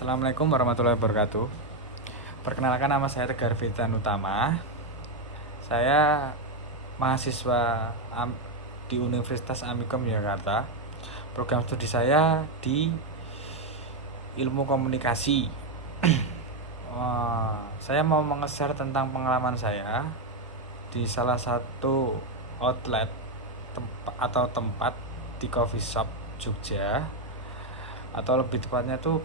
Assalamualaikum warahmatullahi wabarakatuh. Perkenalkan, nama saya Tegar Firdan Utama. Saya mahasiswa di Universitas Amikom Jakarta. Program studi saya di ilmu komunikasi. Saya mau meng-share tentang pengalaman saya di salah satu outlet atau tempat di coffee shop Jogja, atau lebih tepatnya tuh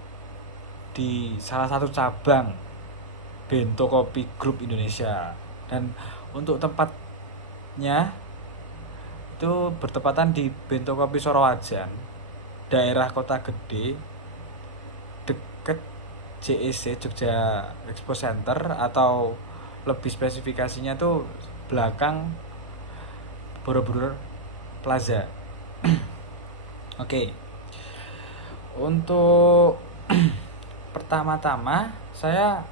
di salah satu cabang Bento Kopi Group Indonesia. Dan untuk tempatnya itu bertepatan di Bento Kopi Sorowajan, daerah Kota Gede, deket JEC, Jogja Expo Center, atau lebih spesifikasinya tuh belakang Borobudur Plaza. Oke. Untuk pertama-tama saya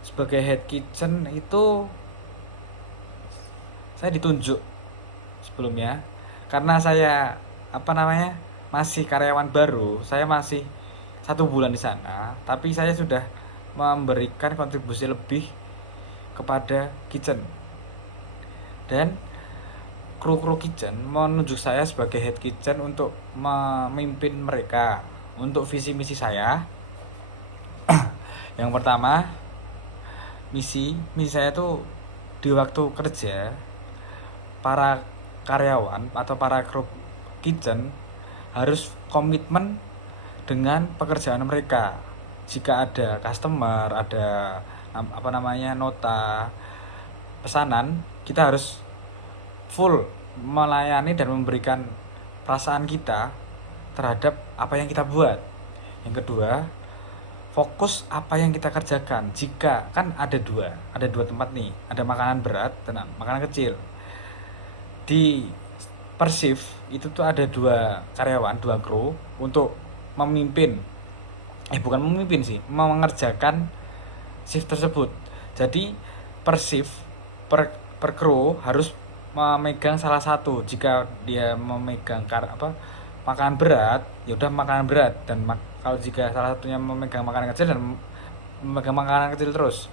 sebagai head kitchen itu saya ditunjuk sebelumnya, karena saya masih karyawan baru. Saya masih 1 bulan di sana, tapi saya sudah memberikan kontribusi lebih kepada kitchen, dan kru-kru kitchen menunjuk saya sebagai head kitchen untuk memimpin mereka untuk visi misi saya. Yang pertama, misi saya tuh di waktu kerja, para karyawan atau para kru kitchen harus komitmen dengan pekerjaan mereka. Jika ada customer, ada nota pesanan, kita harus full melayani dan memberikan perasaan kita terhadap apa yang kita buat. Yang kedua, fokus apa yang kita kerjakan. Jika kan ada dua tempat nih, ada makanan berat dan makanan kecil. Di per shift itu tuh ada 2 kru untuk mengerjakan shift tersebut. Jadi per shift, per kru harus memegang salah satu. Jika dia memegang makanan berat, ya udah makanan berat, dan kalau jika salah satunya memegang makanan kecil, dan memegang makanan kecil terus.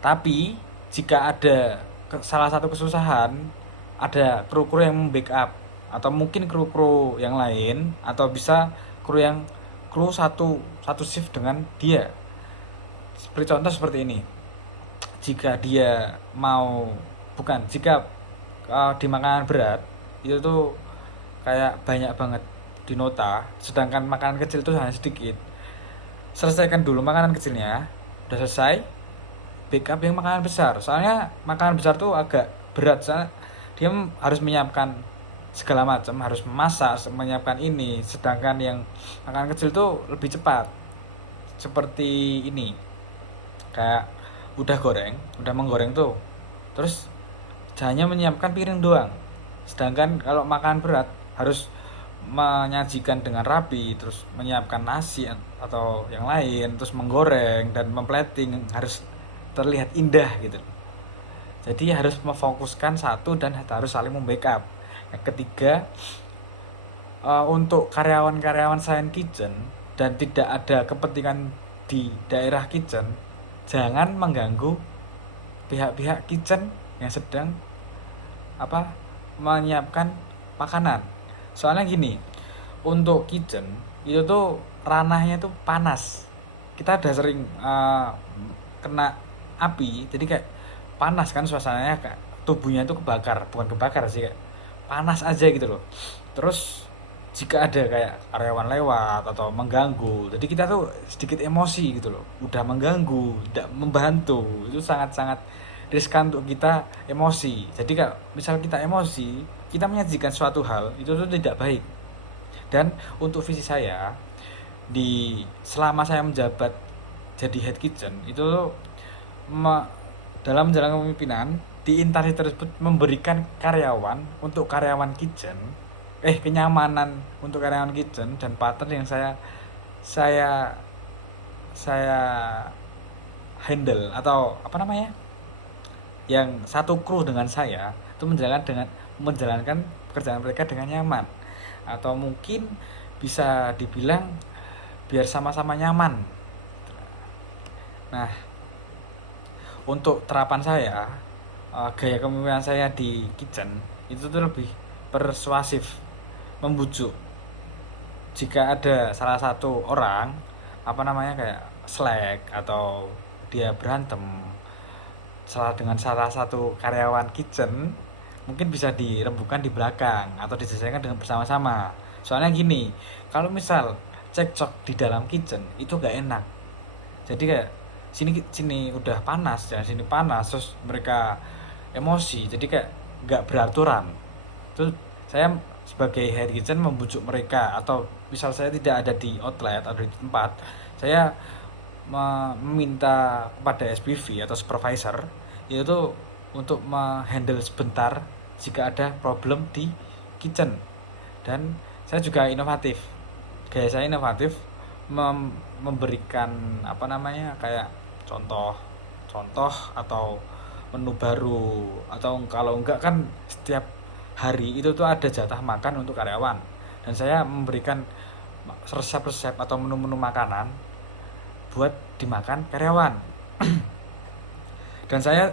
Tapi jika ada salah satu kesusahan, ada kru-kru yang membackup, atau mungkin kru-kru yang lain, atau bisa kru satu shift dengan dia. Seperti contoh seperti ini. Jika dia di makanan berat itu tuh kayak banyak banget di nota, sedangkan makanan kecil itu hanya sedikit. Selesaikan dulu makanan kecilnya, udah selesai, backup yang makanan besar. Soalnya makanan besar tuh agak berat, soalnya dia harus menyiapkan segala macam, harus memasak, menyiapkan ini. Sedangkan yang makanan kecil tuh lebih cepat. Seperti ini, kayak udah menggoreng tuh, terus hanya menyiapkan piring doang. Sedangkan kalau makanan berat harus menyajikan dengan rapi, terus menyiapkan nasi atau yang lain, terus menggoreng dan memplating, harus terlihat indah gitu. Jadi harus memfokuskan satu dan harus saling membackup. Yang ketiga, untuk karyawan-karyawan Science Kitchen dan tidak ada kepentingan di daerah kitchen, jangan mengganggu pihak-pihak kitchen yang sedang menyiapkan makanan. Soalnya gini, untuk kitchen itu tuh ranahnya tuh panas. Kita udah sering kena api, jadi kayak panas kan suasananya, kayak tubuhnya itu bukan kebakar sih, kayak panas aja gitu loh. Terus jika ada kayak karyawan lewat atau mengganggu, jadi kita tuh sedikit emosi gitu loh. Udah mengganggu, tidak membantu, itu sangat-sangat riskan untuk kita emosi. Jadi kalau misal kita emosi, kita menyajikan suatu hal, itu tuh tidak baik. Dan untuk visi saya selama saya menjabat jadi head kitchen, itu tuh dalam menjalankan kepemimpinan di instansi tersebut memberikan kenyamanan untuk karyawan kitchen, dan partner yang saya handle, atau yang satu kru dengan saya itu menjalankan pekerjaan mereka dengan nyaman, atau mungkin bisa dibilang biar sama-sama nyaman Nah, untuk terapan saya, gaya kepemimpinan saya di kitchen itu tuh lebih persuasif, membujuk. Jika ada salah satu orang apa namanya kayak slack atau dia berantem dengan salah satu karyawan kitchen, mungkin bisa dirembukan di belakang atau diselesaikan dengan bersama-sama. Soalnya gini, kalau misal cekcok di dalam kitchen itu gak enak. Jadi kayak sini sini udah panas dan sini panas, terus mereka emosi, jadi kayak gak beraturan. Itu saya sebagai head kitchen membujuk mereka, atau misal saya tidak ada di outlet atau di tempat, saya meminta kepada SPV atau supervisor itu untuk menghandle sebentar jika ada problem di kitchen. Dan saya juga inovatif, gaya saya inovatif, memberikan apa namanya kayak contoh atau menu baru, atau kalau enggak kan setiap hari itu tuh ada jatah makan untuk karyawan, dan saya memberikan resep-resep atau menu-menu makanan buat dimakan karyawan. Dan saya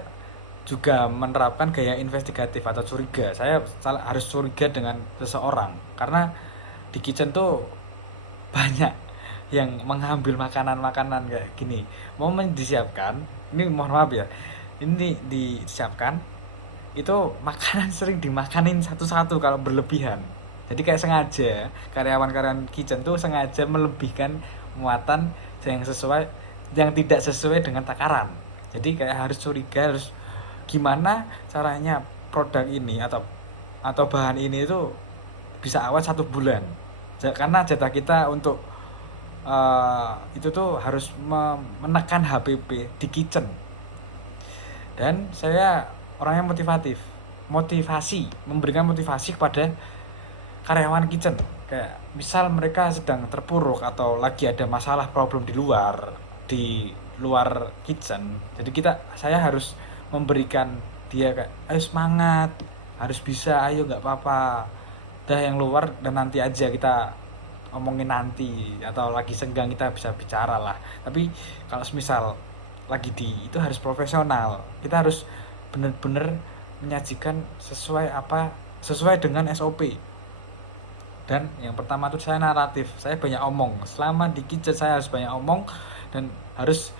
juga menerapkan gaya investigatif atau curiga. Saya harus curiga dengan seseorang karena di kitchen tuh banyak yang mengambil makanan-makanan kayak gini. Mau disiapkan, ini mohon maaf ya, ini disiapkan, itu makanan sering dimakanin satu-satu kalau berlebihan. Jadi kayak sengaja karyawan-karyawan kitchen tuh sengaja melebihkan muatan yang tidak sesuai dengan takaran. Jadi kayak harus curiga, harus gimana caranya produk ini atau bahan ini itu bisa awet 1 bulan. Karena jatah kita untuk itu tuh harus menekan HPP di kitchen. Dan saya orangnya memberikan motivasi kepada karyawan kitchen. Kayak misal mereka sedang terpuruk atau lagi ada masalah problem di luar kitchen, jadi saya harus memberikan dia kayak ayo semangat, harus bisa, ayo nggak apa-apa, dah yang luar dan nanti aja kita ngomongin nanti, atau lagi senggang kita bisa bicara lah. Tapi kalau misal lagi itu harus profesional, kita harus bener-bener menyajikan sesuai dengan SOP. Dan yang pertama tuh saya naratif, saya banyak omong selama di kitchen, saya harus banyak omong dan harus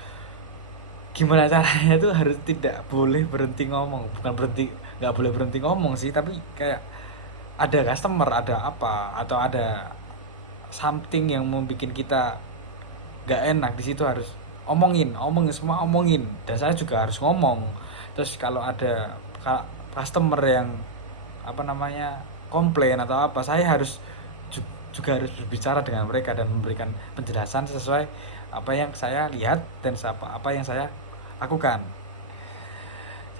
gimana caranya tuh harus tidak boleh berhenti ngomong. Bukan nggak boleh berhenti ngomong sih, tapi kayak ada customer, ada apa, atau ada something yang membuat kita nggak enak, di situ harus omongin semua, omongin. Dan saya juga harus ngomong. Terus kalau ada customer yang apa namanya komplain atau apa, saya juga harus berbicara dengan mereka dan memberikan penjelasan sesuai apa yang saya lihat dan apa yang saya lakukan.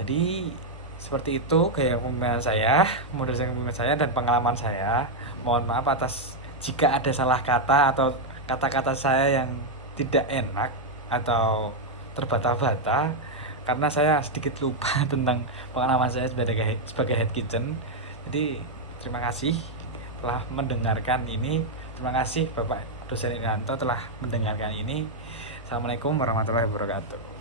Jadi seperti itu gaya kepemimpinan saya, model kepemimpinan saya dan pengalaman saya. Mohon maaf atas jika ada salah kata atau kata-kata saya yang tidak enak atau terbata-bata, karena saya sedikit lupa tentang pengalaman saya sebagai head kitchen. Jadi terima kasih telah mendengarkan ini. Terima kasih Bapak Dosen Irianto telah mendengarkan ini. Assalamualaikum warahmatullahi wabarakatuh.